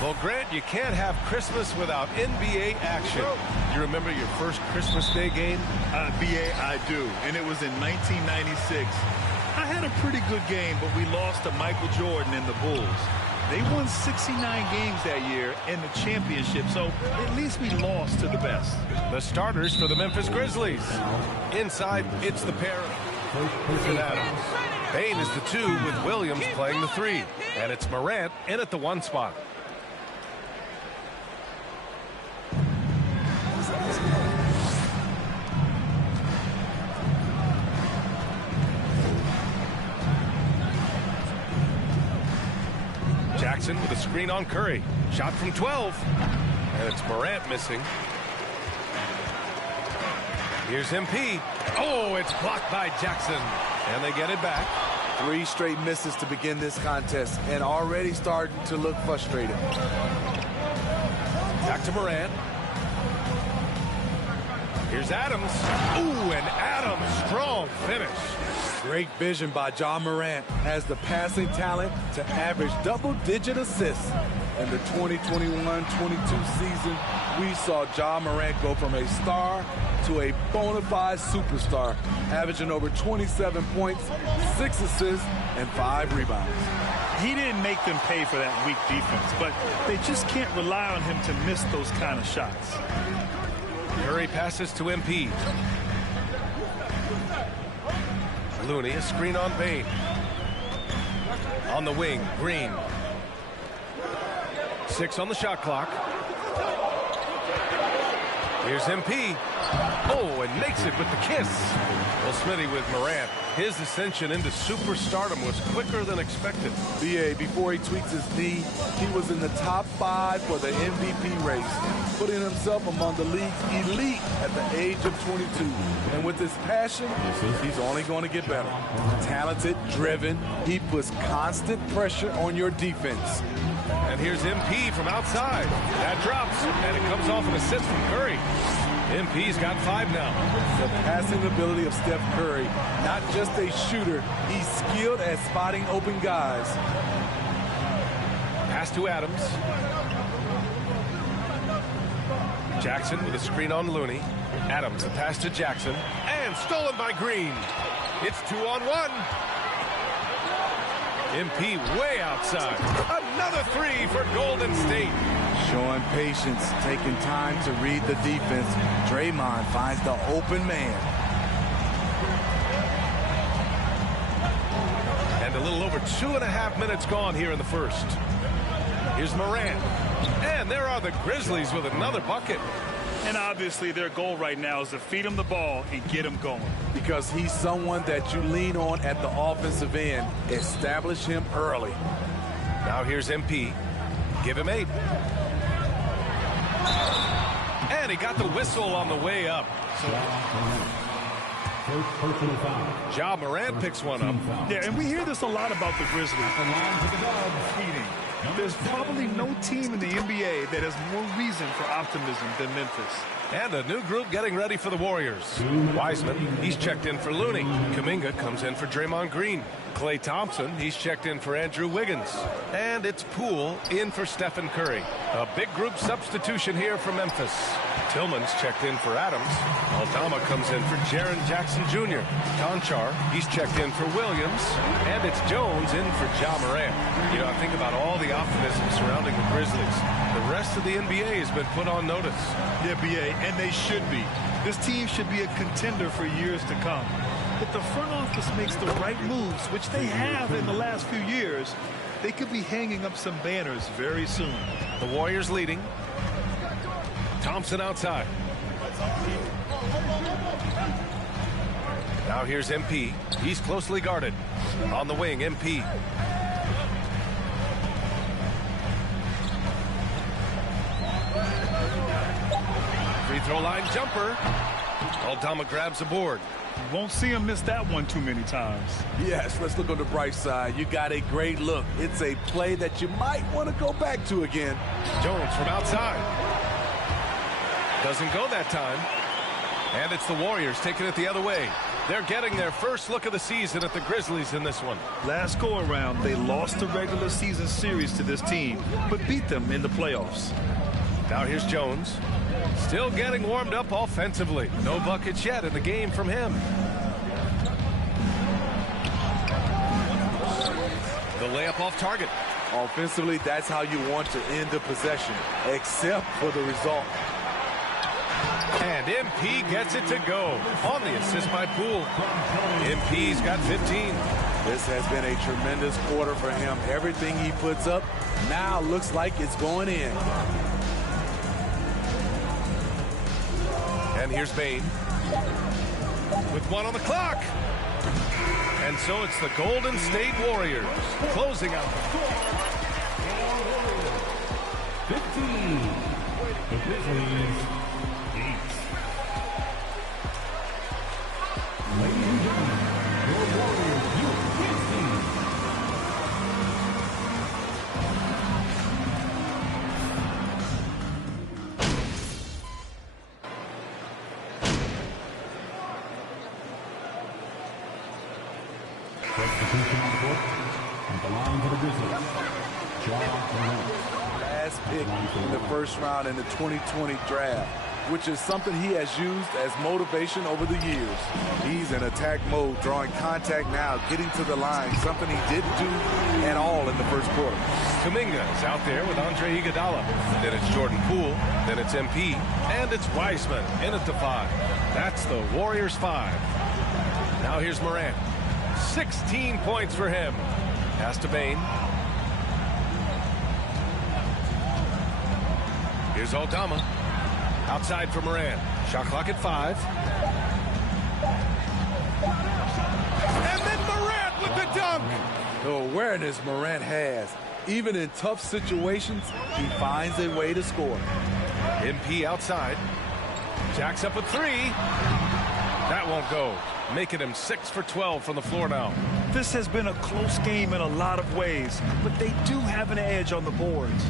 Well, Grant, you can't have Christmas without NBA action. You remember your first Christmas Day game? BA, I do, and it was in 1996. I had a pretty good game, but we lost to Michael Jordan and the Bulls. They won 69 games that year in the championship, so at least we lost to the best. The starters for the Memphis Grizzlies. Inside, it's the pair with Adams. Bane is the 2 with Williams playing the 3. And it's Morant in at the 1 spot. Jackson with a screen on Curry. Shot from 12. And it's Morant missing. Here's MP. Oh, it's blocked by Jackson. And they get it back. 3 straight misses to begin this contest and already starting to look frustrated. Back to Morant. Here's Adams. Ooh, and Adams, strong finish. Great vision by Ja Morant. Has the passing talent to average double-digit assists. In the 2021-22 season, we saw Ja Morant go from a star to a bona fide superstar, averaging over 27 points, 6 assists, and 5 rebounds. He didn't make them pay for that weak defense, but they just can't rely on him to miss those kind of shots. Curry passes to MP. Looney, a screen on Bane. On the wing, Green. 6 on the shot clock. Here's MP. Oh, and makes it with the kiss. Well, Smitty with Morant. His ascension into superstardom was quicker than expected. BA, before he tweaks his knee, he was in the top 5 for the MVP race, putting himself among the league's elite at the age of 22. And with his passion, he's only going to get better. Talented, driven, he puts constant pressure on your defense. And here's MP from outside. That drops, and it comes off an assist from Curry. MP's got 5 now. The passing ability of Steph Curry, not just a shooter, he's skilled at spotting open guys. Pass to Adams. Jackson with a screen on Looney. Adams, a pass to Jackson, and stolen by Green. It's 2-on-1. MP way outside. Another 3 for Golden State. Showing patience, taking time to read the defense. Draymond finds the open man. And a little over 2.5 minutes gone here in the first. Here's Morant. And there are the Grizzlies with another bucket. And obviously their goal right now is to feed him the ball and get him going. Because he's someone that you lean on at the offensive end. Establish him early. Now here's MP. Give him 8. And he got the whistle on the way up. Ja Morant picks one up. Yeah, and we hear this a lot about the Grizzlies. There's probably no team in the NBA that has more reason for optimism than Memphis. And a new group getting ready for the Warriors. Wiseman, he's checked in for Looney. Kuminga comes in for Draymond Green. Klay Thompson, he's checked in for Andrew Wiggins. And it's Poole in for Stephen Curry. A big group substitution here for Memphis. Tillman's checked in for Adams. Aldama comes in for Jaren Jackson Jr. Conchar, he's checked in for Williams. And it's Jones in for Ja Morant. You know, I think about all the optimism surrounding the Grizzlies. The rest of the NBA has been put on notice. Yeah, BA, and they should be. This team should be a contender for years to come. If the front office makes the right moves, which they have in the last few years, they could be hanging up some banners very soon. The Warriors leading. Thompson outside. Now here's MP. He's closely guarded. On the wing, MP. Free throw line jumper. Aldama grabs a board. You won't see him miss that one too many times. Yes, let's look on the bright side. You got a great look. It's a play that you might want to go back to again. Jones from outside. Doesn't go that time. And it's the Warriors taking it the other way. They're getting their first look of the season at the Grizzlies in this one. Last go-around, they lost the regular season series to this team, but beat them in the playoffs. Now here's Jones. Still getting warmed up offensively. No buckets yet in the game from him. The layup off target. Offensively, that's how you want to end the possession, except for the result. And MP gets it to go on the assist by Poole. MP's got 15. This has been a tremendous quarter for him. Everything he puts up now looks like it's going in. And here's Bane with 1 on the clock. And so it's the Golden State Warriors closing out. 15. The Grizzlies 8. Ladies and gentlemen, your Warriors U.S. team. Substitution on the court. At the line for the Grizzlies, Ja Morant. Last pick in the first round in the 2020 draft, which is something he has used as motivation over the years. He's in attack mode, drawing contact now, getting to the line, something he didn't do at all in the first quarter. Kuminga is out there with Andre Iguodala. Then it's Jordan Poole. Then it's MP. And it's Wiseman in at the 5. That's the Warriors 5. Now here's Morant. 16 points for him. Pass to Bane. Here's Aldama. Outside for Morant. Shot clock at 5. And then Morant with the dunk. The awareness Morant has. Even in tough situations, he finds a way to score. MP outside. Jacks up a 3. That won't go. Making him 6 for 12 from the floor now. This has been a close game in a lot of ways, but they do have an edge on the boards.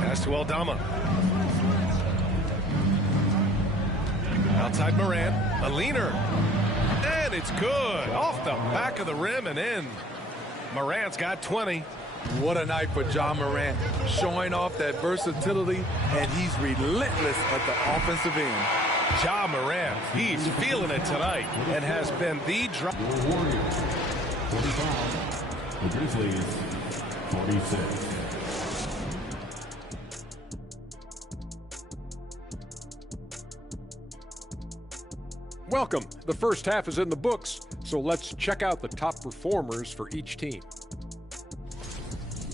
Pass to Aldama. Outside Morant. A leaner. And it's good. Off the back of the rim and in. Morant's got 20. What a night for Ja Morant, showing off that versatility, and he's relentless at the offensive end. Ja Morant, he's feeling it tonight and has been the drop. Your Warriors 45. The Grizzlies 46. Welcome. The first half is in the books, so let's check out the top performers for each team.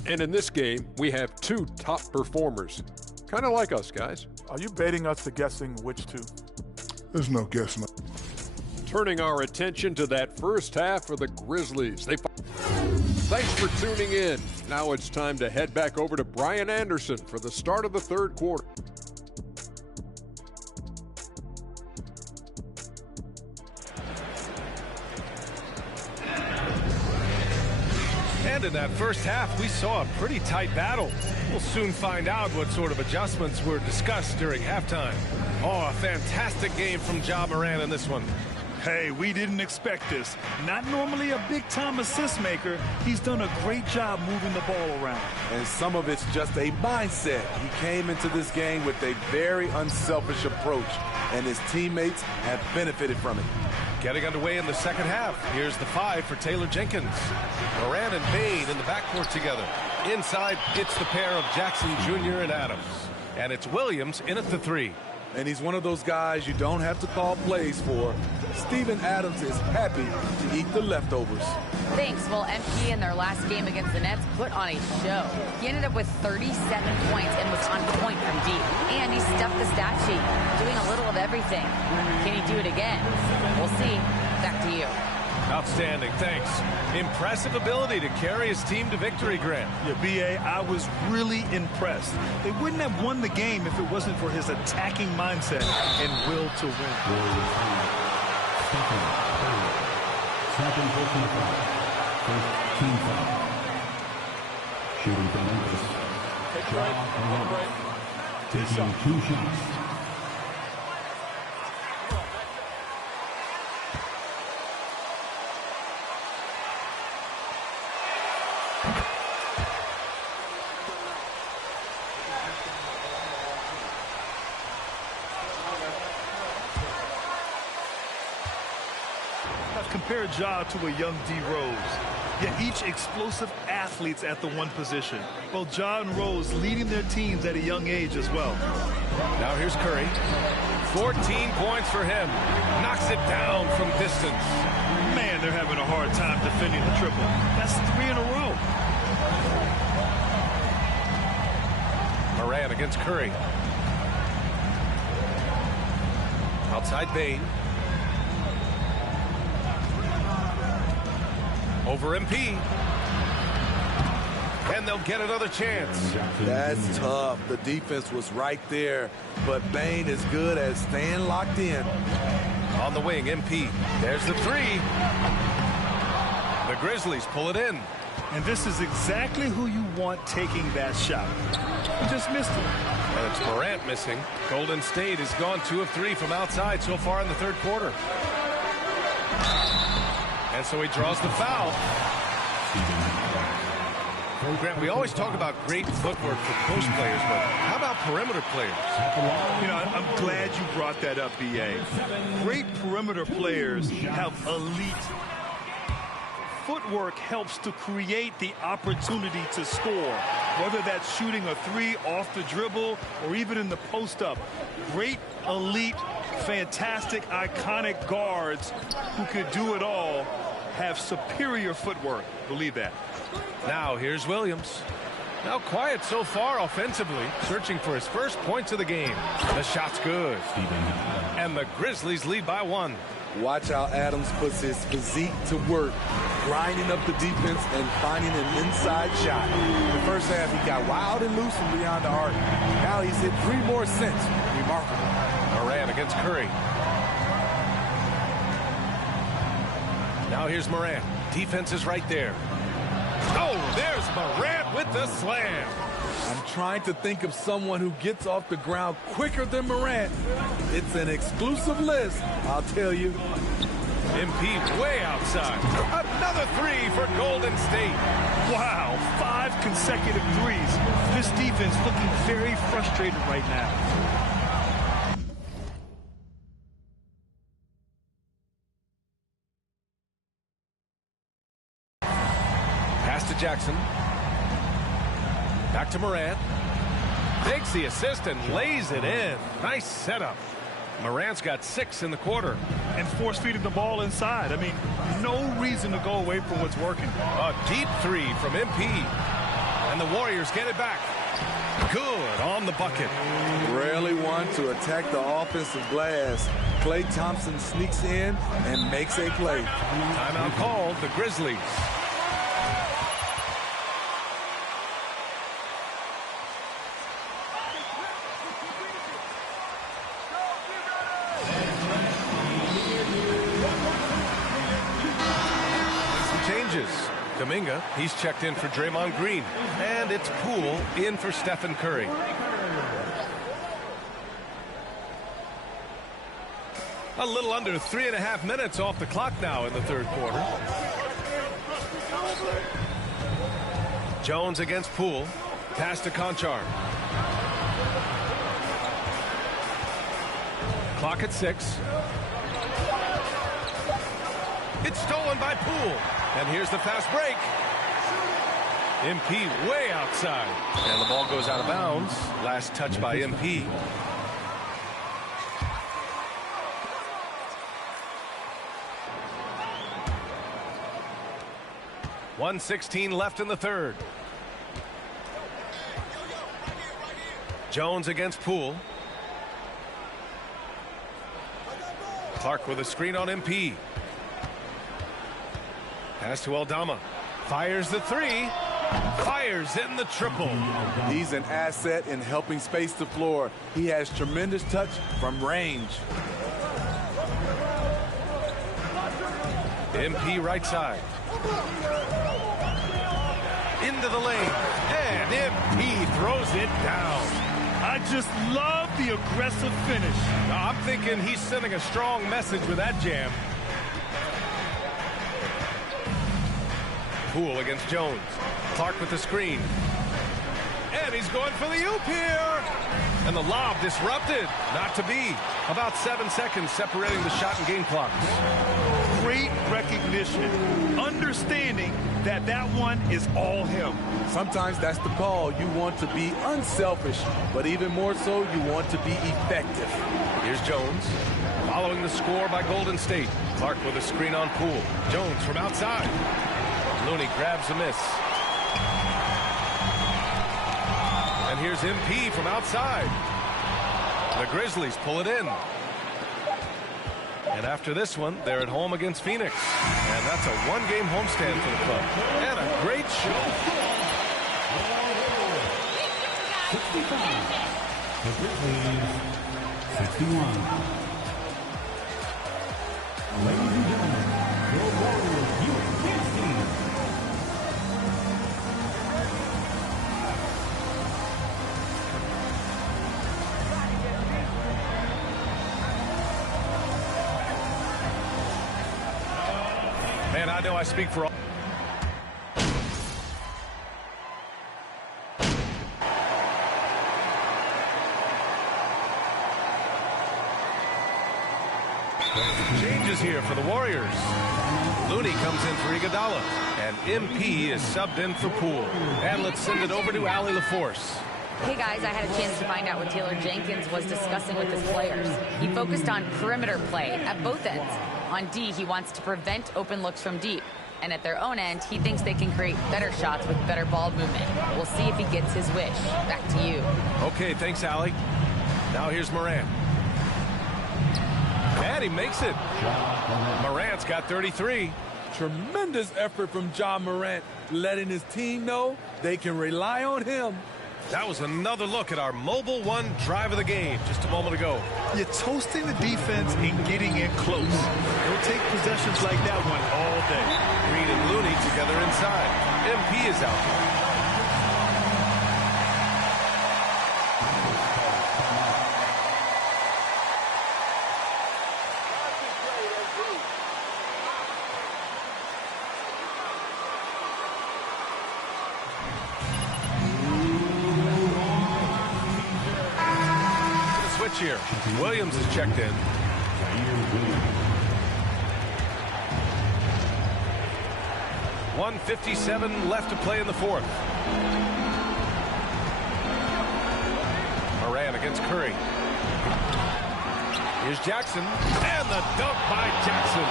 And in this game, we have 2 top performers. Kind of like us, guys. Are you baiting us to guessing which 2? There's no guessing. Turning our attention to that first half for the Grizzlies. Thanks for tuning in. Now it's time to head back over to Brian Anderson for the start of the third quarter. And in that first half, we saw a pretty tight battle. We'll soon find out what sort of adjustments were discussed during halftime. Oh, a fantastic game from Ja Morant in this one. Hey, we didn't expect this. Not normally a big-time assist maker. He's done a great job moving the ball around. And some of it's just a mindset. He came into this game with a very unselfish approach, and his teammates have benefited from it. Getting underway in the second half. Here's the 5 for Taylor Jenkins. Morant and Bane in the backcourt together. Inside, it's the pair of Jackson Jr. and Adams. And it's Williams in at the 3. And he's one of those guys you don't have to call plays for. Steven Adams is happy to eat the leftovers. Thanks. Well, MP in their last game against the Nets put on a show. He ended up with 37 points and was on point from deep. And he stuffed the stat sheet, doing a little of everything. Can he do it again? We'll see. Back to you. Outstanding, thanks. Impressive ability to carry his team to victory, Grant. Yeah, B.A., I was really impressed. They wouldn't have won the game if it wasn't for his attacking mindset and will to win. Warriors 5. Stephen Curry. Second personal foul. First team foul. Shooting from Memphis. Ja Morant. Taking 2 shots. compare Ja to a young D. Rose. Yet each explosive athletes at the one position. Both Ja and Rose leading their teams at a young age as well. Now here's Curry. 14 points for him. Knocks it down from distance. Man, they're having a hard time defending the triple. That's 3 in a row. Morant against Curry. Outside Bane. Over MP. And they'll get another chance. That's tough. The defense was right there, but Bane is good at staying locked in. On the wing, MP. There's the three. The Grizzlies pull it in. And this is exactly who you want taking that shot. He just missed it. And it's Morant missing. Golden State has gone 2 of 3 from outside so far in the third quarter. And so he draws the foul. Grant, we always talk about great footwork for post players, but how about perimeter players? You know, I'm glad you brought that up, B.A. Great perimeter players have elite footwork. Helps to create the opportunity to score, whether that's shooting a 3 off the dribble or even in the post-up. Great, elite, fantastic, iconic guards who could do it all have superior footwork. Believe that. Now here's Williams. Now quiet so far offensively, searching for his first points of the game. The shot's good. And the Grizzlies lead by 1. Watch how Adams puts his physique to work, grinding up the defense and finding an inside shot. In the first half, he got wild and loose from beyond the arc. Now he's hit 3 more since. Remarkable. Morant against Curry. Now here's Morant. Defense is right there. Oh, there's Morant with the slam. I'm trying to think of someone who gets off the ground quicker than Morant. It's an exclusive list, I'll tell you. MP way outside. Another 3 for Golden State. Wow, 5 consecutive threes. This defense looking very frustrated right now. Pass to Jackson. Back to Morant. Takes the assist and lays it in. Nice setup. Morant's got 6 in the quarter. And force-feeding the ball inside. I mean, no reason to go away from what's working. A deep 3 from MP. And the Warriors get it back. Good on the bucket. Rarely one to attack the offensive glass. Klay Thompson sneaks in and makes a play. Timeout called, the Grizzlies. Kuminga, he's checked in for Draymond Green. And it's Poole in for Stephen Curry. A little under 3.5 minutes off the clock now in the third quarter. Jones against Poole. Pass to Conchar. Clock at 6. It's stolen by Poole. And here's the fast break. MP way outside. And the ball goes out of bounds. Last touch by MP. .116 left in the third. Jones against Poole. Clark with a screen on MP. Pass to Aldama. Fires the 3. Fires in the triple. He's an asset in helping space the floor. He has tremendous touch from range. MP right side. Into the lane. And MP throws it down. I just love the aggressive finish. I'm thinking he's sending a strong message with that jam. Poole against Jones. Clark with the screen. And he's going for the oop here. And the lob disrupted. Not to be. About 7 seconds separating the shot and game clock. Great great recognition, understanding that that one is all him. Sometimes that's the call. You want to be unselfish, but even more so, you want to be effective. Here's Jones. Following the score by Golden State. Clark with a screen on Poole. Jones from outside. Looney grabs a miss. And here's MP from outside. The Grizzlies pull it in. And after this one, they're at home against Phoenix. And that's a one-game homestand for the club. And a great show. 65. The Grizzlies, 61. Ladies and gentlemen, your Warriors U.S. team. Man, I know I speak for all. Changes here for the Warriors. Looney comes in for Iguodala. And MP is subbed in for Poole. And let's send it over to Allie LaForce. Hey guys, I had a chance to find out what Taylor Jenkins was discussing with his players. He focused on perimeter play at both ends. On D, he wants to prevent open looks from deep. And at their own end, he thinks they can create better shots with better ball movement. We'll see if he gets his wish. Back to you. Okay, thanks, Allie. Now here's Morant. And he makes it. Morant's got 33. Tremendous effort from Ja Morant, letting his team know they can rely on him. That was another look at our Mobile One drive of the game just a moment ago. You're toasting the defense and getting in close. They'll take possessions like that one all day. Green and Looney together inside. MP is out here. Here. Williams is checked in. 1:57 left to play in the fourth. Morant against Curry. Here's Jackson. And the dunk by Jackson.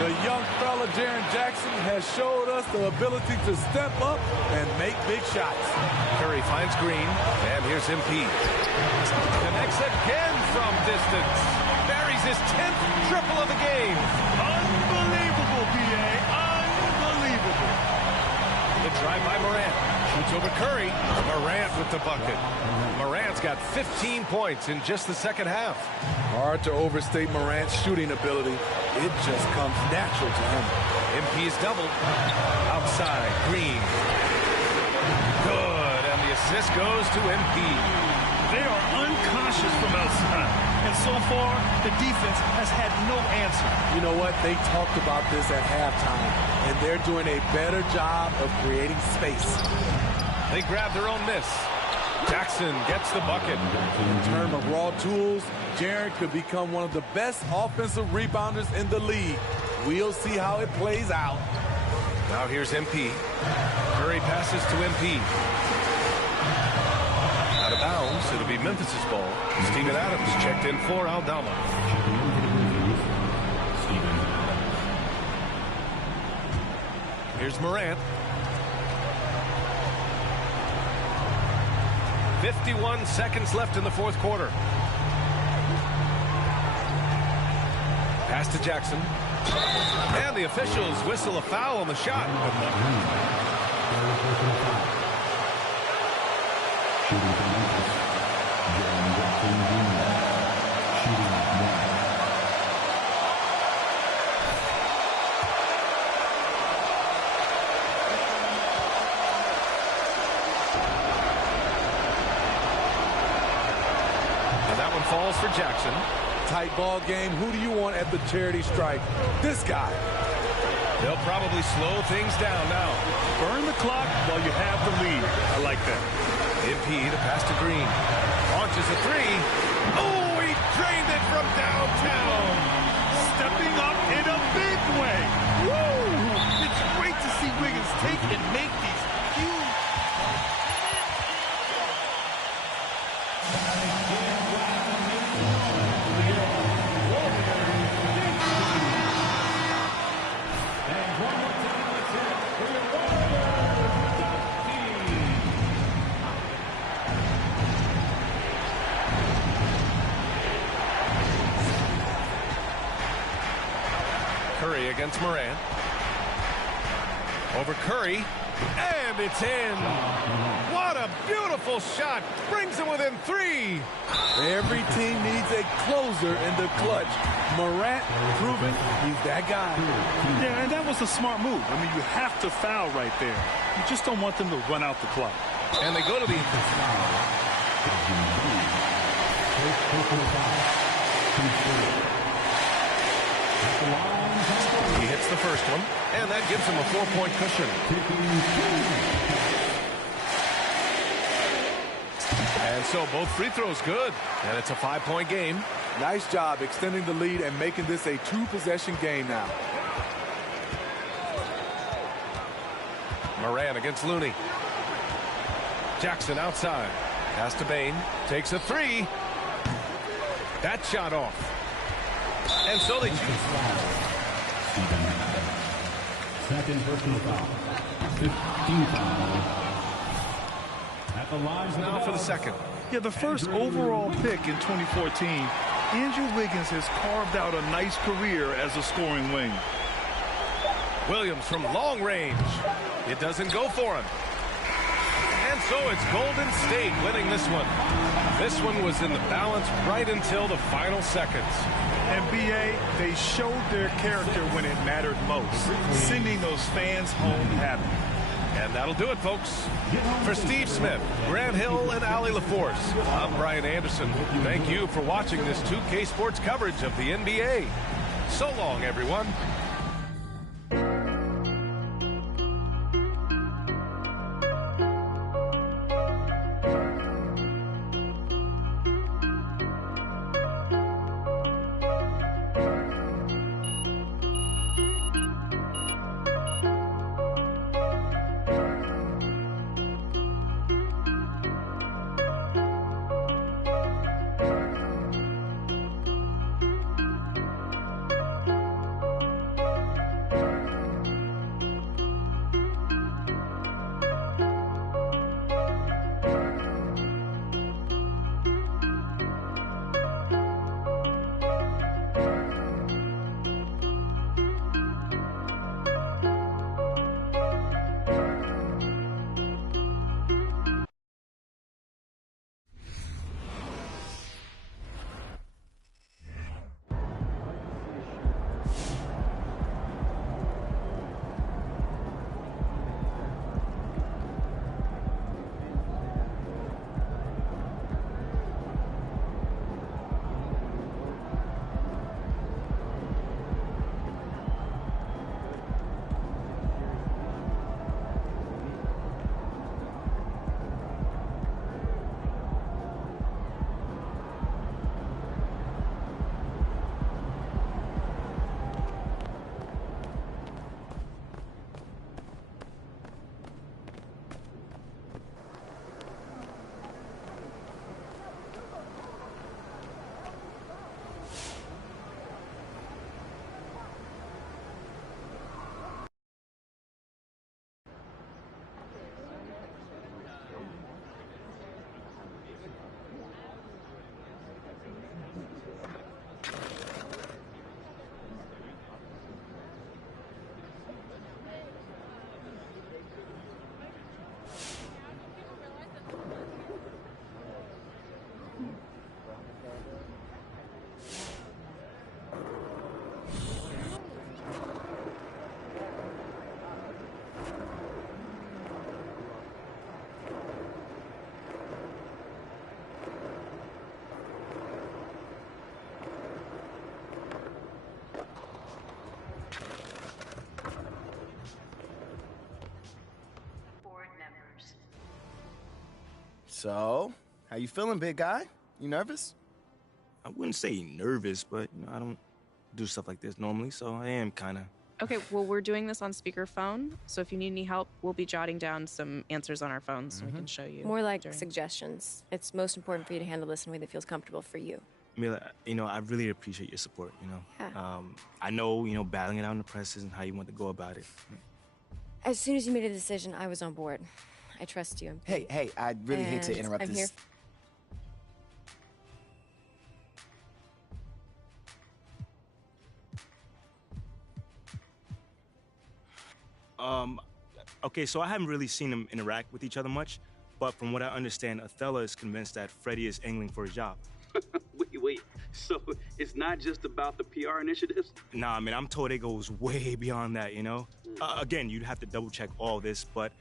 The young fella, Jaren Jackson, has showed us the ability to step up and make big shots. Curry finds Green. And here's MP. Connects again from distance. Buries his 10th triple of the game. Unbelievable, PA. Unbelievable. The drive by Morant. Shoots over Curry. Morant with the bucket. Morant's got 15 points in just the second half. Hard to overstate Morant's shooting ability. It just comes natural to him. MP's doubled. Outside, Green. Good, and the assist goes to MP. They are uncautious from outside. And so far, the defense has had no answer. You know what? They talked about this at halftime, and they're doing a better job of creating space. They grab their own miss. Jackson gets the bucket. In terms of raw tools, Jaren could become one of the best offensive rebounders in the league. We'll see how it plays out. Now here's MP. Curry passes to MP. Out of bounds, it'll be Memphis' ball. Steven Adams checked in for Aldama. Here's Morant. 51 seconds left in the fourth quarter. Pass to Jackson. And the officials whistle a foul on the shot. And that one falls for Jackson. Tight ball game. Who do you want at the charity stripe? This guy. They'll probably slow things down now. Burn the clock while you have the lead. I like that. MP to pass to Green. Launches a three. Oh, he drained it from downtown. Stepping up in a big way. It's Morant. Over Curry. And it's in. What a beautiful shot. Brings him within 3. Every team needs a closer in the clutch. Morant proving he's that guy. Yeah, and that was a smart move. I mean, you have to foul right there. You just don't want them to run out the clock. And they go to the... He hits the first one, and that gives him a 4-point cushion. And so both free throws good, and it's a 5-point game. Nice job extending the lead and making this a 2-possession game now. Morant against Looney. Jackson outside. Pass to Bane. Takes a 3. That shot off. And so they choose. Second personal foul. 15 foul. At the line Now for the second. Yeah, the first overall pick in 2014, Andrew Wiggins has carved out a nice career as a scoring wing. Williams from long range. It doesn't go for him. And so it's Golden State winning this one. This one was in the balance right until the final seconds. And B.A., they showed their character when it mattered most, sending those fans home happy. And that'll do it, folks. For Steve Smith, Grant Hill, and Allie LaForce, I'm Brian Anderson. Thank you for watching this 2K Sports coverage of the NBA. So long, everyone. So, how you feeling, big guy? You nervous? I wouldn't say nervous, but I don't do stuff like this normally, so I am kind of. Okay, well, we're doing this on speakerphone, so if you need any help, we'll be jotting down some answers on our phones so we can show you. More like suggestions. It's most important for you to handle this in a way that feels comfortable for you. Mila, I really appreciate your support, Yeah. I know, battling it out in the press isn't how you want to go about it. As soon as you made a decision, I was on board. I trust you. Hey, I really hate to interrupt I'm this. Here. Okay, so I haven't really seen them interact with each other much, but from what I understand, Othello is convinced that Freddie is angling for his job. Wait. So it's not just about the PR initiatives? Nah, man, I'm told it goes way beyond that, you know? Again, you'd have to double check all this, but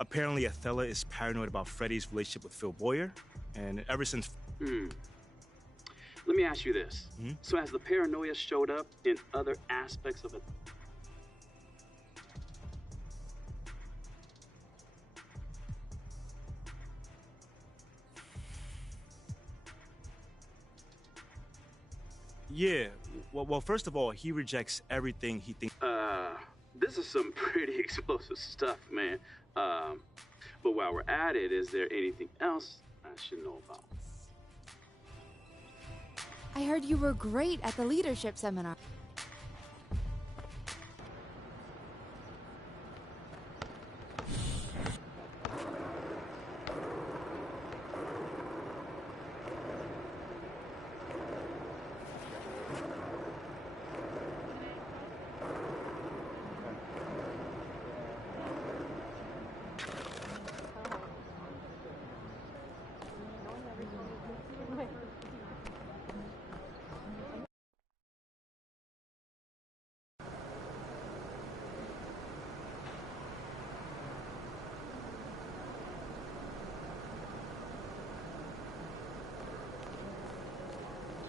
apparently Othello is paranoid about Freddie's relationship with Phil Boyer, and ever since... Let me ask you this. So has the paranoia showed up in other aspects of it? Yeah, well, first of all, he rejects everything he thinks. This is some pretty explosive stuff, man. But while we're at it, is there anything else I should know about? I heard you were great at the leadership seminar.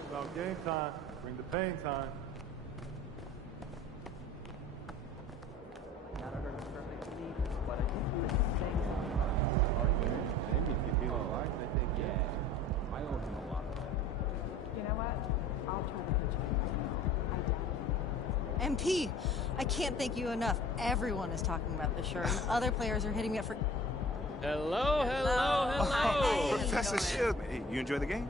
About game time. Bring the pain time. MP, I can't thank you enough. Everyone is talking about this shirt. Other players are hitting me up for... Hello. Hi. Professor Shield. Hey, you enjoy the game?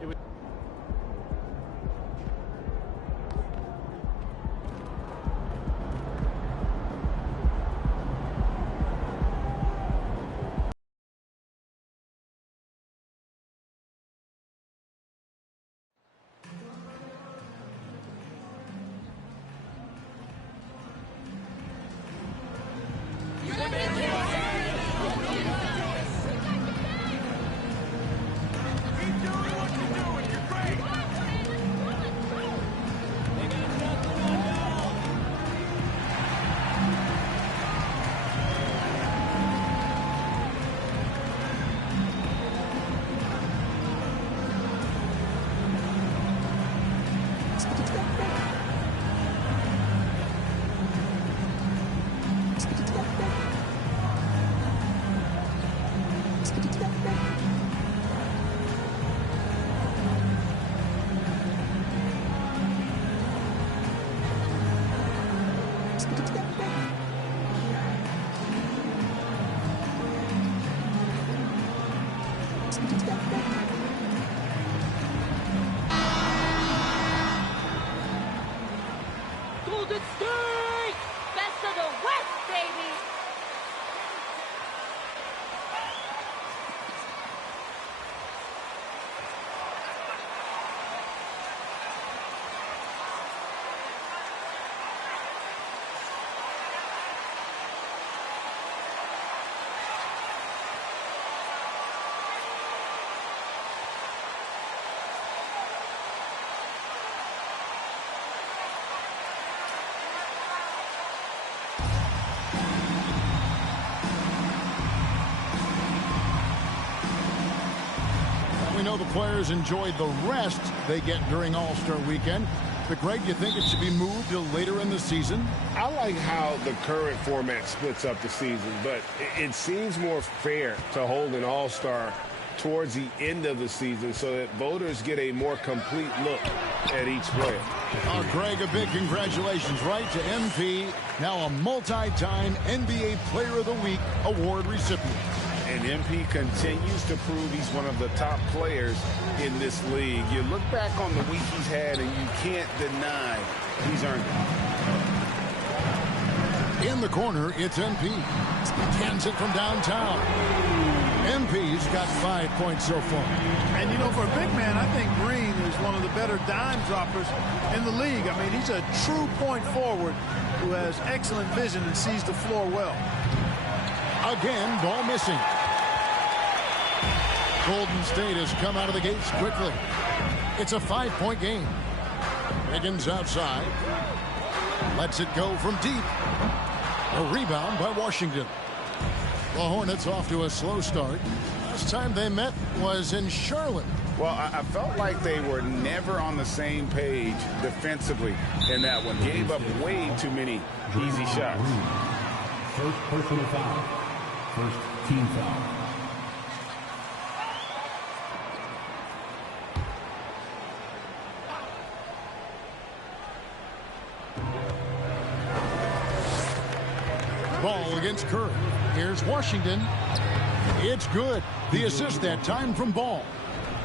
Golden State! Best of the West, baby! We know the players enjoyed the rest they get during All-Star Weekend. But, Greg, do you think it should be moved till later in the season? I like how the current format splits up the season, but it seems more fair to hold an All-Star towards the end of the season so that voters get a more complete look at each player. Greg, a big congratulations, right, to MP, now a multi-time NBA Player of the Week award recipient. And MP continues to prove he's one of the top players in this league. You look back on the week he's had, and you can't deny he's earned it. In the corner, it's MP. Cans it from downtown. MP's got 5 points so far. And, you know, for a big man, I think Green is one of the better dime droppers in the league. I mean, he's a true point forward who has excellent vision and sees the floor well. Again, ball missing. Golden State has come out of the gates quickly. It's a 5-point game. Wiggins outside. Lets it go from deep. A rebound by Washington. The Hornets off to a slow start. Last time they met was in Charlotte. Well, I felt like they were never on the same page defensively in that one. Gave up way too many easy shots. First personal foul. First team foul. Ball against Curry. Here's Washington. It's good. The assist that time from Ball.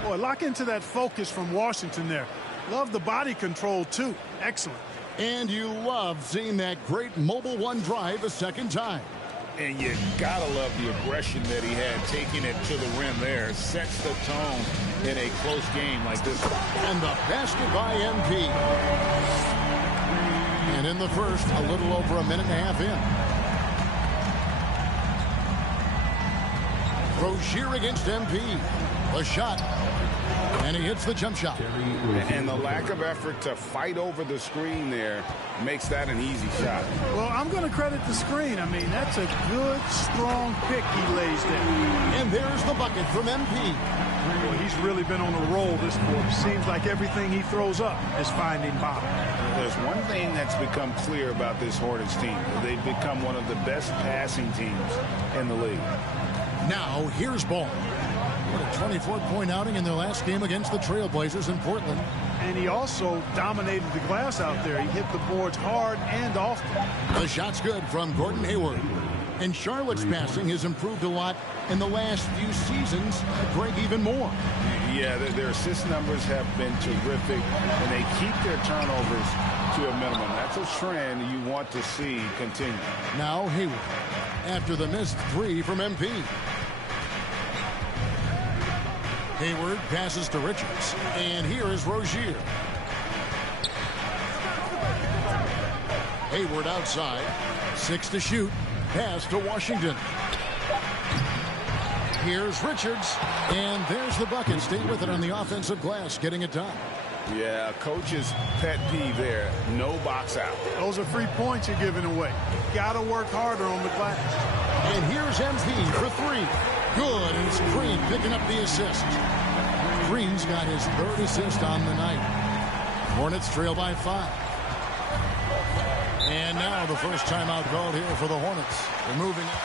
Boy, lock into that focus from Washington there. Love the body control, too. Excellent. And you love seeing that great mobile one drive a second time. And you gotta love the aggression that he had, taking it to the rim there. Sets the tone in a close game like this one. And the basket by MP. And in the first, a little over a minute and a half in. Rozier against MP. A shot. And he hits the jump shot. And the lack of effort to fight over the screen there makes that an easy shot. Well, I'm going to credit the screen. I mean, that's a good, strong pick he lays there. And there's the bucket from MP. Well, he's really been on a roll this quarter. Seems like everything he throws up is finding bottom. There's one thing that's become clear about this Hornets team. They've become one of the best passing teams in the league. Now, here's Ball. What a 24-point outing in their last game against the Trailblazers in Portland. And he also dominated the glass out there. He hit the boards hard and often. The shot's good from Gordon Hayward. And Charlotte's passing has improved a lot in the last few seasons. Greg, even more. Yeah, their assist numbers have been terrific, and they keep their turnovers to a minimum. That's a trend you want to see continue. Now Hayward, after the missed three from MP. Hayward passes to Richards, and here is Rozier. Hayward outside, 6 to shoot, pass to Washington. Here's Richards, and there's the bucket. Stay with it on the offensive glass, getting it done. Yeah, coach's pet peeve there, no box out. Those are free points you're giving away. You got to work harder on the glass. And here's MP for three. Good, and it's Green picking up the assist. Green's got his third assist on the night. Hornets trail by 5. And now the first timeout called here for the Hornets. They're moving up.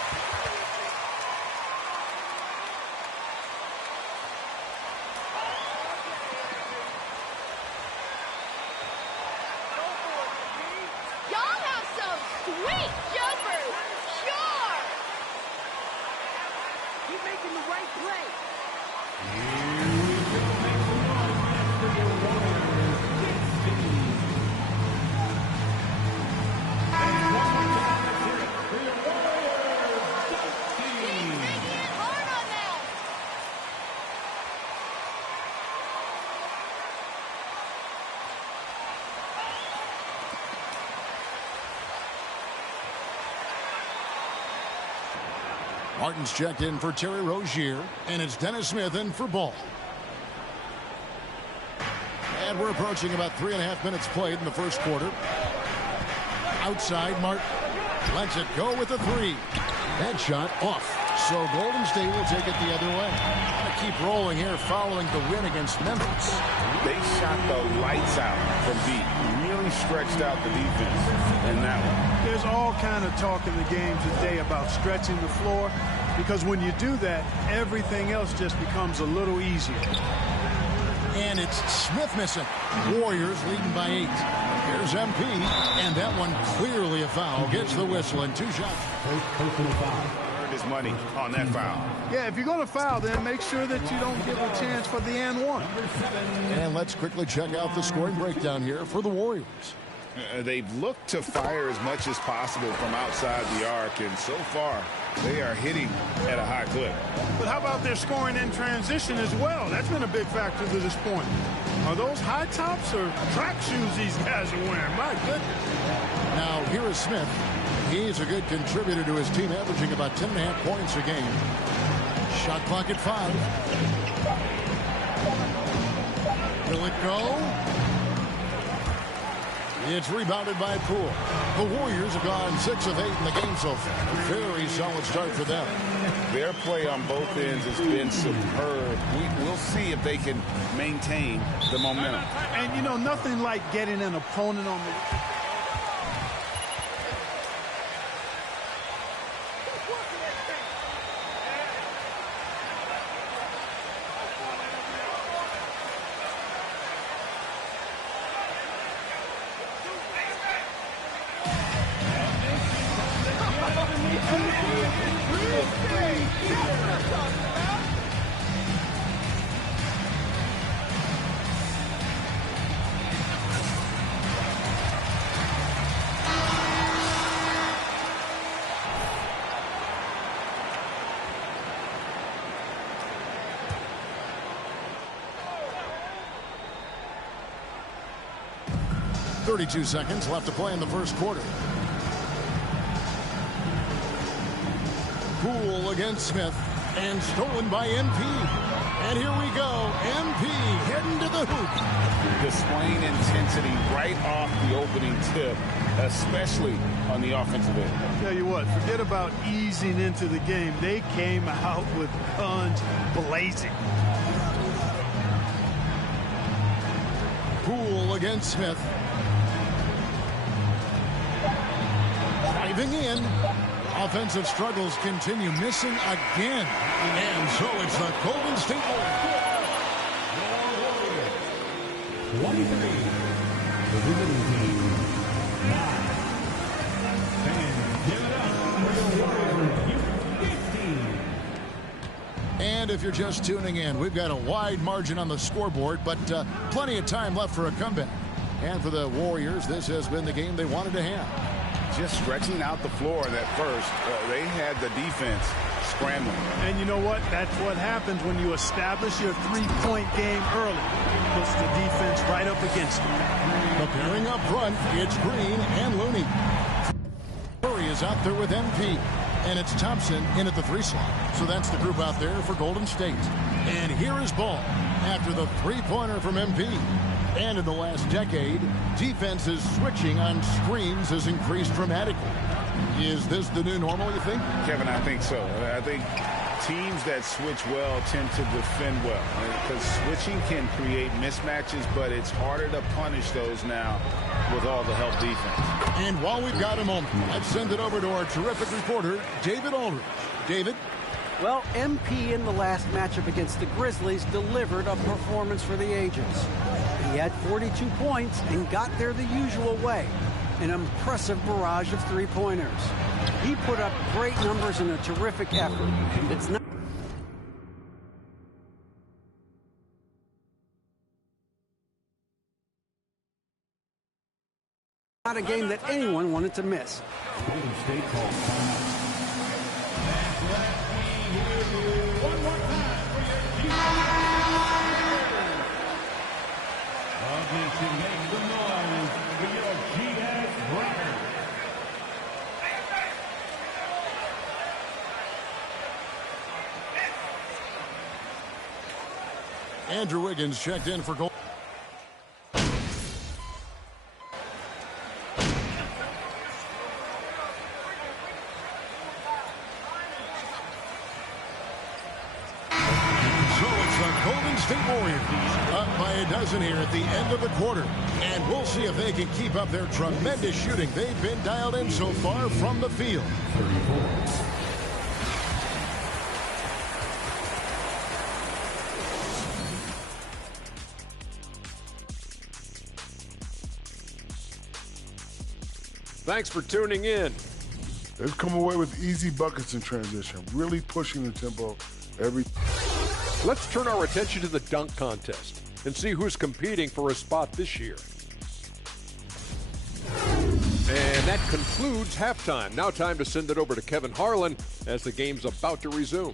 Y'all have some sweet jumpers. Sure. Keep making the right play. Martin's checked in for Terry Rozier, and it's Dennis Smith in for Ball. And we're approaching about 3.5 minutes played in the first quarter. Outside, Martin lets it go with a three. That shot off. So Golden State will take it the other way. Gotta keep rolling here following the win against Memphis. They shot the lights out from deep. Really stretched out the defense in that one. There's all kind of talk in the game today about stretching the floor, because when you do that, everything else just becomes a little easier. And it's Smith missing. Warriors leading by 8. Here's MP, and that one clearly a foul. Gets the whistle and 2 shots. Earned his money on that foul. Yeah, if you're going to foul, then make sure that you don't give a chance for the and one. And let's quickly check out the scoring breakdown here for the Warriors. They've looked to fire as much as possible from outside the arc, and so far they are hitting at a high clip. But how about their scoring in transition as well? That's been a big factor to this point. Are those high tops or track shoes these guys are wearing? My goodness. Now, here is Smith. He's a good contributor to his team, averaging about 10.5 points a game. Shot clock at 5. Will it go? It's rebounded by Poole. The Warriors have gone 6 of 8 in the game so far. A very solid start for them. Their play on both ends has been superb. We'll see if they can maintain the momentum. And, you know, nothing like getting an opponent on the... .32 seconds left to play in the first quarter. Poole against Smith, and stolen by MP. And here we go. MP heading to the hoop. Displaying intensity right off the opening tip, especially on the offensive end. I'll tell you what, forget about easing into the game. They came out with guns blazing. Poole against Smith. Driving in. Offensive struggles continue, missing again. And so it's the Golden State Warriors. 23. The winning team, 9. And give it up for the Warriors, 15. And if you're just tuning in, we've got a wide margin on the scoreboard, but plenty of time left for a comeback. And for the Warriors, this has been the game they wanted to have. Just stretching out the floor that first. They had the defense scrambling. And you know what? That's what happens when you establish your three-point game early. Puts the defense right up against it. The pairing up front, it's Green and Looney. Curry is out there with MP. And it's Thompson in at the 3 slot. So that's the group out there for Golden State. And here is Ball after the three-pointer from MP. And in the last decade, defenses switching on screens has increased dramatically. Is this the new normal, you think? Kevin, I think so. I think teams that switch well tend to defend well. Because switching can create mismatches, but it's harder to punish those now with all the help defense. And while we've got a moment, let's send it over to our terrific reporter, David Aldridge. David? Well, MP in the last matchup against the Grizzlies delivered a performance for the ages. He had 42 points and got there the usual way, an impressive barrage of three-pointers. He put up great numbers in a terrific effort. It's not a game that anyone wanted to miss. Golden State calls timeout. One more time for your to make the noise for your GS record. Andrew Wiggins checked in for goal. Up by a dozen here at the end of the quarter. And we'll see if they can keep up their tremendous shooting. They've been dialed in so far from the field. 34. Thanks for tuning in. They've come away with easy buckets in transition, really pushing the tempo every. Let's turn our attention to the dunk contest and see who's competing for a spot this year. And that concludes halftime. Now time to send it over to Kevin Harlan as the game's about to resume.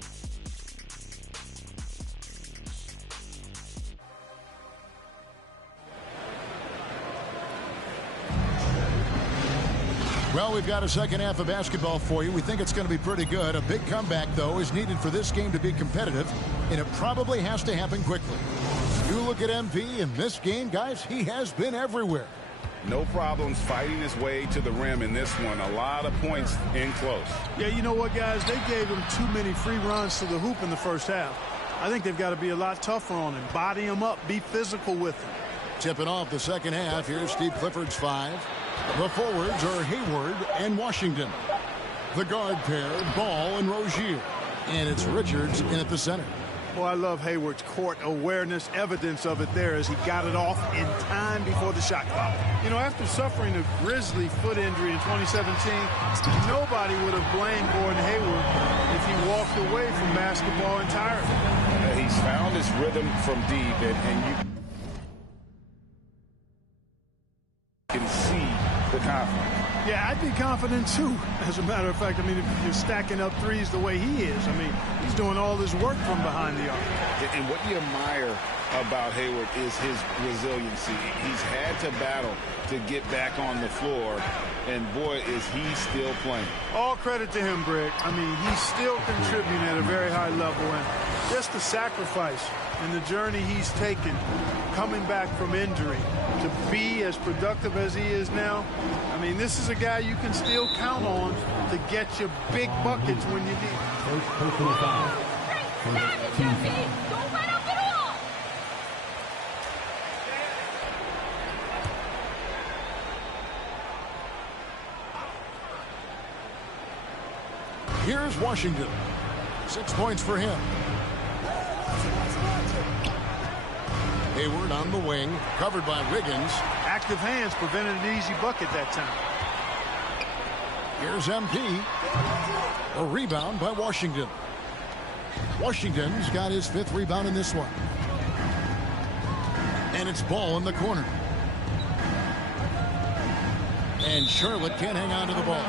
Well, we've got a second half of basketball for you. We think it's going to be pretty good. A big comeback, though, is needed for this game to be competitive, and it probably has to happen quickly. You look at MP in this game, guys, he has been everywhere. No problems fighting his way to the rim in this one. A lot of points in close. Yeah, you know what, guys? They gave him too many free runs to the hoop in the first half. I think they've got to be a lot tougher on him. Body him up. Be physical with him. Tipping off the second half. Here's Steve Clifford's 5. The forwards are Hayward and Washington. The guard pair, Ball and Rozier. And it's Richards in at the center. Well, I love Hayward's court awareness. Evidence of it there as he got it off in time before the shot clock. You know, after suffering a grisly foot injury in 2017, nobody would have blamed Gordon Hayward if he walked away from basketball entirely. He's found his rhythm from deep, and you can see the confidence. Yeah, I'd be confident too. As a matter of fact, I mean, if you're stacking up threes the way he is, I mean, he's doing all his work from behind the arc. And what you admire about Hayward is his resiliency. He's had to battle to get back on the floor, and boy, is he still playing. All credit to him, Greg. I mean, he's still contributing at a very high level, and just the sacrifice and the journey he's taken coming back from injury to be as productive as he is now. I mean, this is a guy you can still count on to get you big buckets when you need it. First personal foul. First team foul. Here's Washington. 6 points for him. Hayward on the wing, covered by Wiggins. Active hands prevented an easy bucket that time. Here's MP. A rebound by Washington. Washington's got his 5th rebound in this one. And it's Ball in the corner. And Charlotte can't hang on to the ball.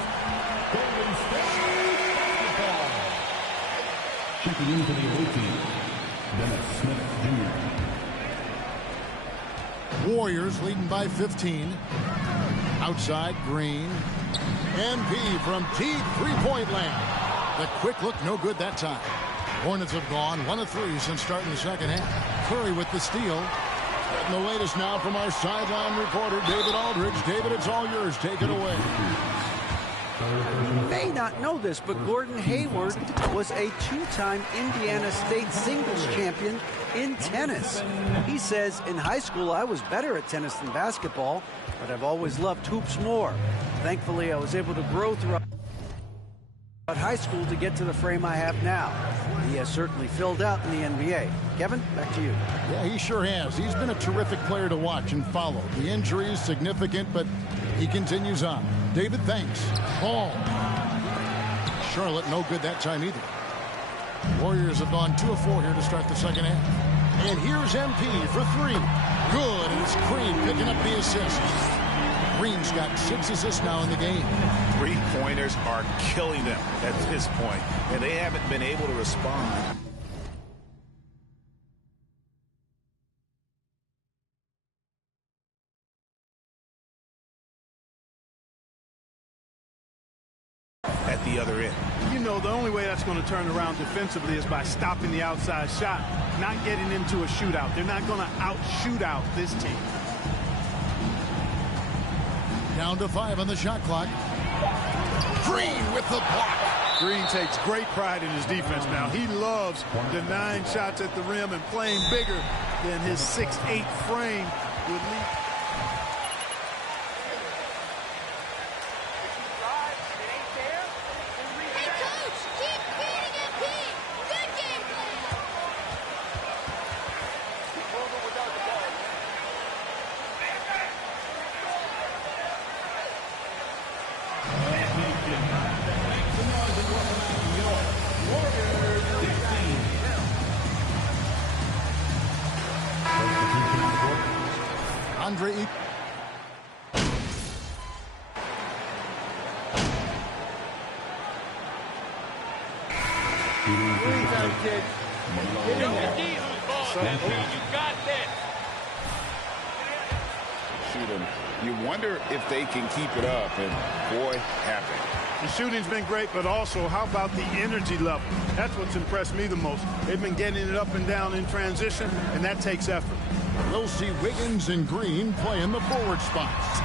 Checking into the away team, Dennis Smith Jr. Warriors leading by 15. Outside, Green. MP from deep three-point land. The quick look, no good that time. Hornets have gone 1 of 3 since starting the second half. Curry with the steal. And the latest now from our sideline reporter, David Aldridge. David, it's all yours. Take it away. You may not know this, but Gordon Hayward was a 2-time Indiana State singles champion in tennis. He says, in high school, I was better at tennis than basketball, but I've always loved hoops more. Thankfully, I was able to grow throughout high school to get to the frame I have now. He has certainly filled out in the NBA. Kevin, back to you. Yeah, he sure has. He's been a terrific player to watch and follow. The injury is significant, but he continues on. David, thanks. Ball. Charlotte, no good that time either. Warriors have gone 2 of 4 here to start the second half. And here's MP for 3. Good, and it's Green picking up the assist. Green's got 6 assists now in the game. 3-pointers are killing them at this point, and they haven't been able to respond. At the other end. You know, the only way that's going to turn around defensively is by stopping the outside shot, not getting into a shootout. They're not going to out-shootout this team. Down to 5 on the shot clock. Green with the block. Green takes great pride in his defense now. He loves denying shots at the rim and playing bigger than his 6'8" frame would lead. Breathe out, kid. Get in there. You got this. Shoot him. You wonder if they can keep it up, and boy, happened. The shooting's been great, but also how about the energy level? That's what's impressed me the most. They've been getting it up and down in transition, and that takes effort. We'll see Wiggins and Green play in the forward spots.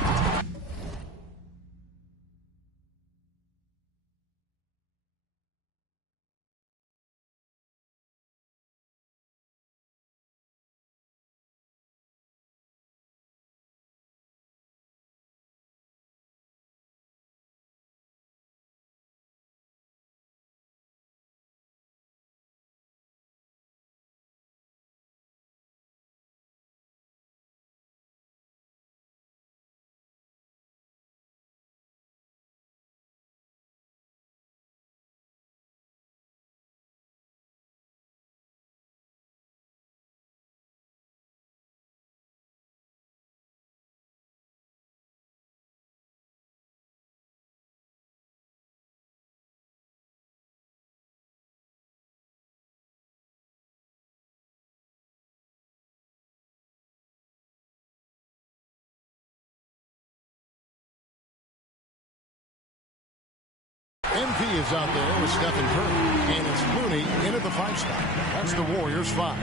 MP is out there with Stephen Curry, and it's Looney into the 5 spot. That's the Warriors 5.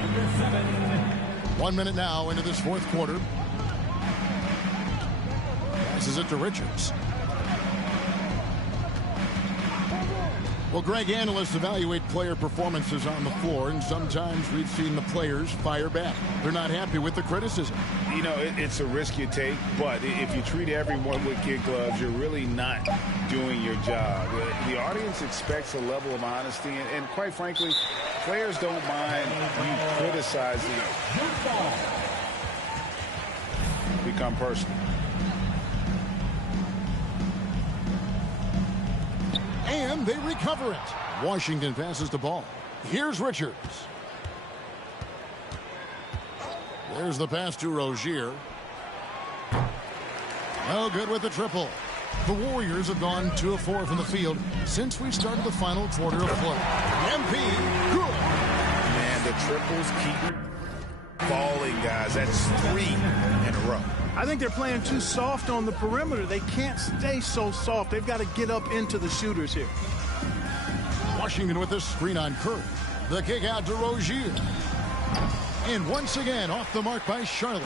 1 minute now into this fourth quarter. Passes it to Richards. Well, Greg, analysts evaluate player performances on the floor, and sometimes we've seen the players fire back. They're not happy with the criticism. You know, it's a risk you take, but if you treat everyone with kid gloves, you're really not doing your job. The audience expects a level of honesty, and quite frankly, players don't mind you criticizing. Become personal. And they recover it. Washington passes the ball. Here's Richards. There's the pass to Rozier. No good with the triple. The Warriors have gone 2 of 4 from the field since we started the final quarter of play. MP, good. Man, the triples keep falling, guys. That's 3 in a row. I think they're playing too soft on the perimeter. They can't stay so soft. They've got to get up into the shooters here. Washington with the screen on Curry. The kick out to Rozier. And once again, off the mark by Charlotte.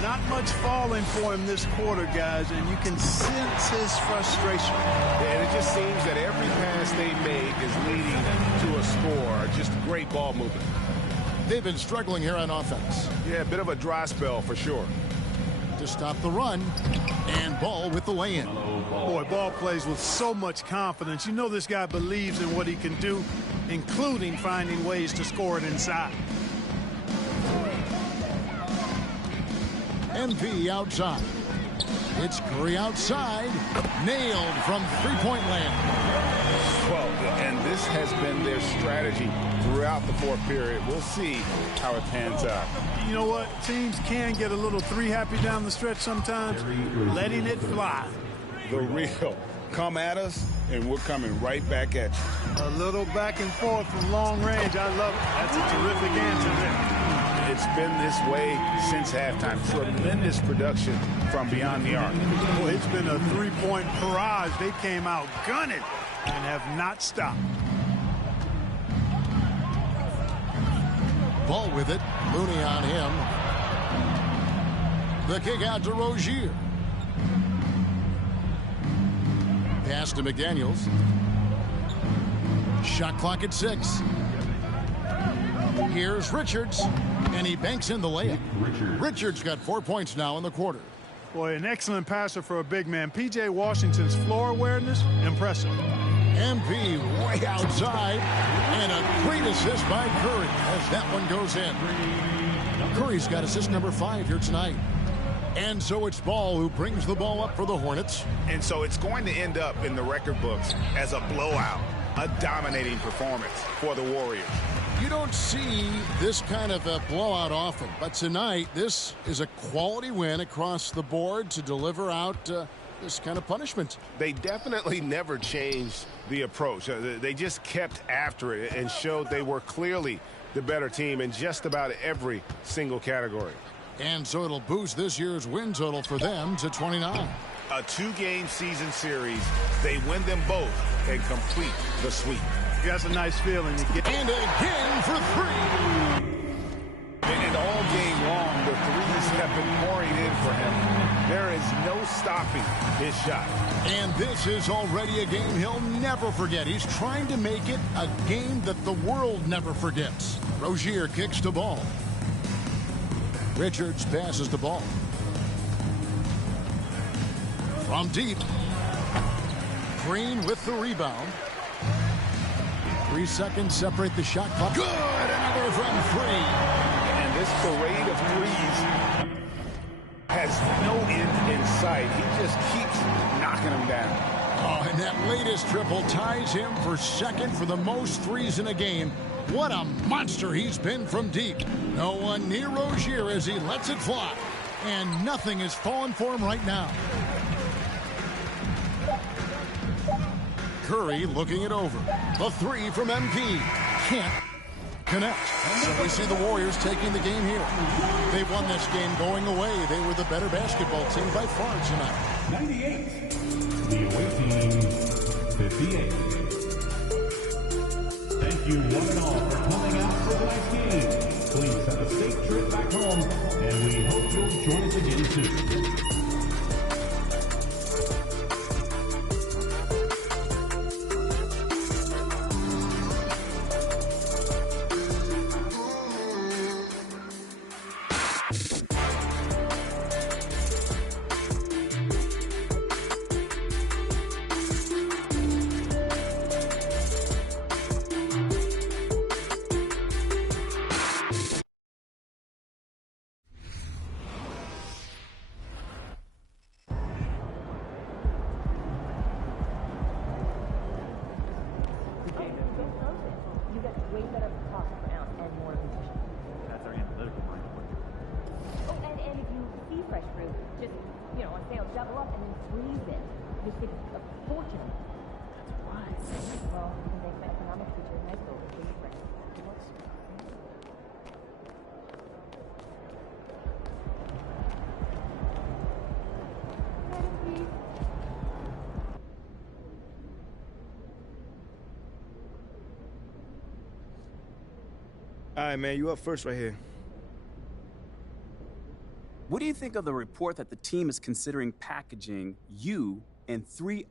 Not much falling for him this quarter, guys, and you can sense his frustration. And it just seems that every pass they make is leading to a score. Just great ball movement. They've been struggling here on offense. Yeah, a bit of a dry spell for sure. To stop the run, and Ball with the lay-in. Boy, Ball plays with so much confidence. You know this guy believes in what he can do, including finding ways to score it inside. MP outside. It's Curry outside. Nailed from three-point land. Well, and this has been their strategy throughout the fourth period. We'll see how it pans out. You know what? Teams can get a little 3-happy down the stretch sometimes. Letting it fly. The real. Come at us, and we're coming right back at you. A little back and forth from long range. I love it. That's a terrific answer there. It's been this way since halftime. Tremendous production from beyond the arc. Well, it's been a three-point barrage. They came out gunning and have not stopped. Ball with it. Looney on him. The kick out to Rozier. Pass to McDaniels. Shot clock at 6. Here's Richards, and he banks in the layup. Richards got 4 points now in the quarter. Boy, an excellent passer for a big man. P.J. Washington's floor awareness, impressive. MP way outside, and a great assist by Curry as that one goes in. Curry's got assist number 5 here tonight. And so it's Ball who brings the ball up for the Hornets. And so it's going to end up in the record books as a blowout, a dominating performance for the Warriors. You don't see this kind of a blowout often, but tonight this is a quality win across the board to deliver out this kind of punishment. They definitely never changed the approach. They just kept after it and showed they were clearly the better team in just about every single category. And so it'll boost this year's win total for them to 29. A 2-game season series. They win them both and complete the sweep. That's a nice feeling. And again for 3. And all game long, the threes have been pouring in for him. There is no stopping his shot. And this is already a game he'll never forget. He's trying to make it a game that the world never forgets. Rozier kicks the ball. Richards passes the ball. From deep. Green with the rebound. 3 seconds separate the shot clock. Good! Another from 3. And this parade of threes has no end in sight. He just keeps knocking them down. Oh, and that latest triple ties him for second for the most threes in a game. What a monster he's been from deep. No one near Rozier as he lets it fly. And nothing is falling for him right now. Curry looking it over. A 3 from MP. Can't connect. So we see the Warriors taking the game here. They won this game going away. They were the better basketball team by far tonight. 98. The away team, 58. Thank you one and all for coming out for tonight's game. Please have a safe trip back home, and we hope you'll join us again soon. All right, man, you up first right here. What do you think of the report that the team is considering packaging you and 3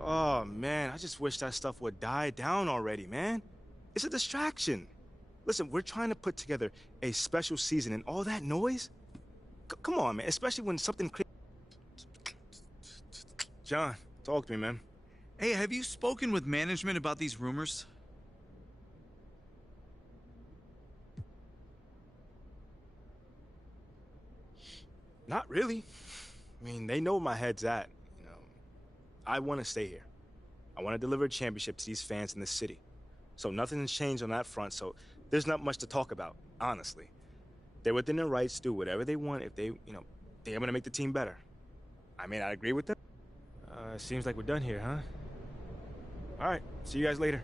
Oh, man, I just wish that stuff would die down already, man. It's a distraction. Listen, we're trying to put together a special season, and all that noise? Come on, man, especially when something crazy... John, talk to me, man. Hey, have you spoken with management about these rumors? Not really. I mean, they know where my head's at. You know, I want to stay here. I want to deliver a championship to these fans in this city. So nothing has changed on that front, so there's not much to talk about, honestly. They're within their rights to do whatever they want if they, you know, they're going to make the team better. I may not agree with them. Seems like we're done here, huh? All right, see you guys later.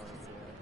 starter for it.